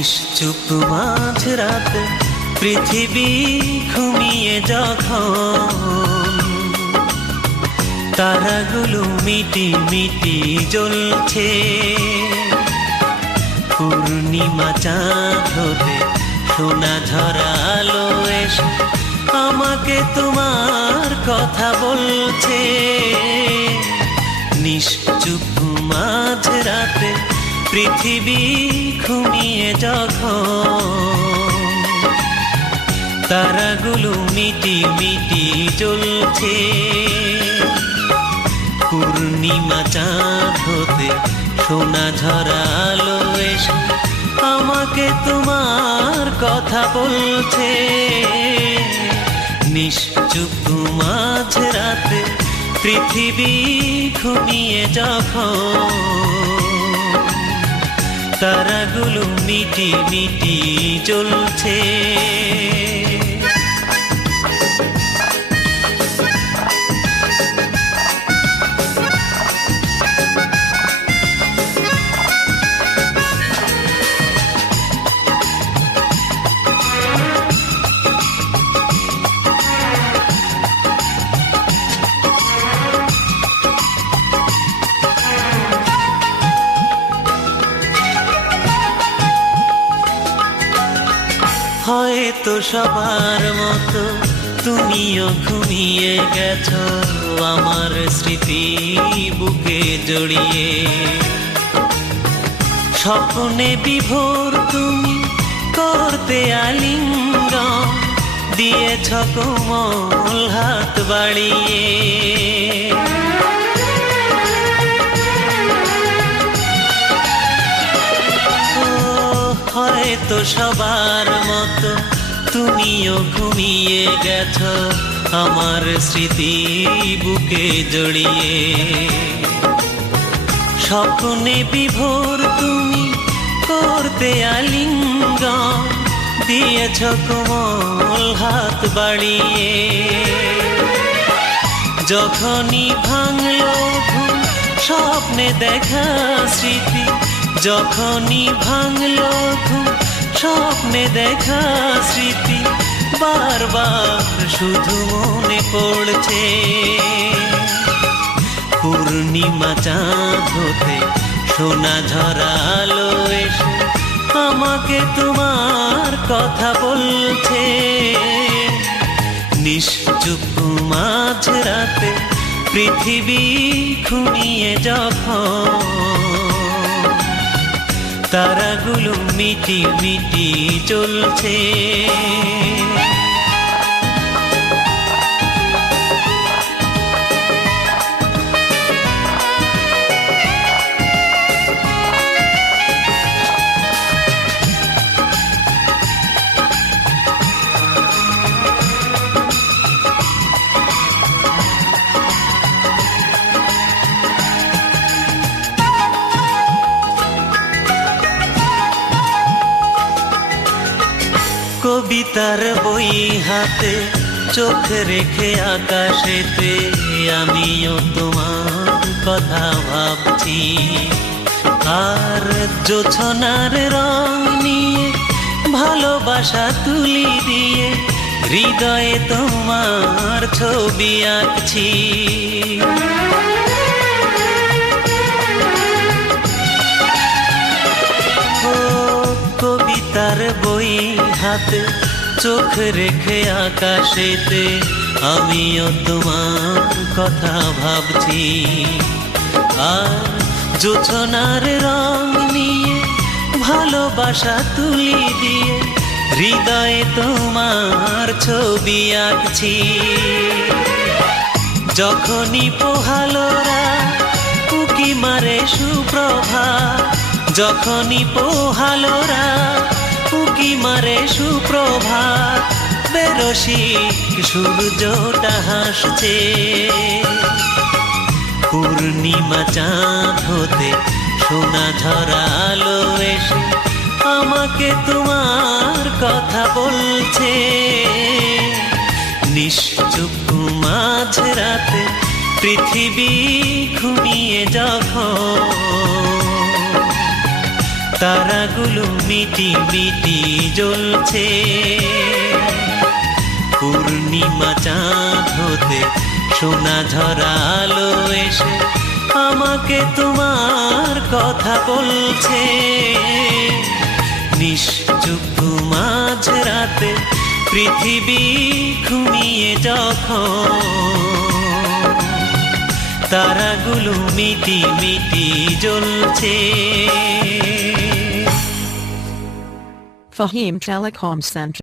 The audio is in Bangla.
নিশ্চুপ মাঝ রাতে পৃথিবী ঘুমিয়ে যখন তারাগুলো মিটি মিটি জ্বলছে, পূর্ণিমা চাঁদ সোনা ঝরা আলো এসে, আমাকে তোমার কথা বলছে। নিশ্চুপ মাঝ রাতে পৃথিবী ঘুমিয়ে যখন তারাগুলো মিটি মিটি জ্বলছে, পূর্ণিমা চাঁদ হতে সোনা ঝরা আলো এসে, আমাকে তোমার কথা বলছে। নিশ্চুপ মাঝ রাতে পৃথিবী ঘুমিয়ে যখন তারাগুলো মিটি মিটি জ্বলছে হয়তো সবার মতো, তুমিও ঘুমিয়ে গেছো, আমার স্মৃতি বুকে জড়িয়ে। স্বপ্নে বিভোর তুমি করতে আলিঙ্গ দিয়েছ কোমল হাত বাড়িয়ে। হয়তো সবার মতো তুমিও ঘুমিয়ে গেছ, আমার স্মৃতি বুকে জড়িয়ে। স্বপ্নে বিভোর তুমি করতে আলিঙ্গ দিয়েছ কোমল হাত বাড়িয়ে। যখনই ভাঙলো ঘুম, স্বপ্নে দেখা স্মৃতি, যখনই ভাঙলো ঘুম স্বপ্নে দেখা স্মৃতি বারবার শুধু মনে পড়ছে। পূর্ণিমা চাঁদ হতে সোনা ঝরা এসে আমাকে তোমার কথা বলছে। নিশ্চুপ মাঝ রাতে পৃথিবী ঘুমিয়ে যখন তারাগুলো মিটি মিটি চলছে। কবিতার বই হাতে চোখ রেখে আকাশেতে আমিও তোমার কথা ভাবছি। আর জোছনার রং নিয়ে ভালোবাসা তুলি দিয়ে হৃদয়ে তোমার ছবি আঁকছি। হাতে চোখ রেখে আকাশেতে আমিও তোমার কথা ভাবছি। আর জোছনার রং নিয়ে ভালোবাসা তুলি দিয়ে হৃদয়ে তোমার ছবি আঁকছি। যখনই পোহালোরা উকি মারে সুপ্রভা, যখনই পোহালোরা উকি মারে সুপ্রভা বেরসিক সূর্যটা হাসছে পূর্ণিমা চাঁদ হতে সোনা ঝরা আলো এসে আমাকে তোমার কথা বলছে। নিশ্চুপ মাঝ রাতে পৃথিবী ঘুমিয়ে যখন তারাগুলো মিটি মিটি জ্বলছে। পূর্ণিমা চাঁদ হতে সোনা ঝরা এসে আমাকে তোমার কথা বলছে। নিশ্চুপ মাঝ রাতে পৃথিবী ঘুমিয়ে যখন তারাগুলো মিটি মিটি জ্বলছে। Fahim Telecom Center.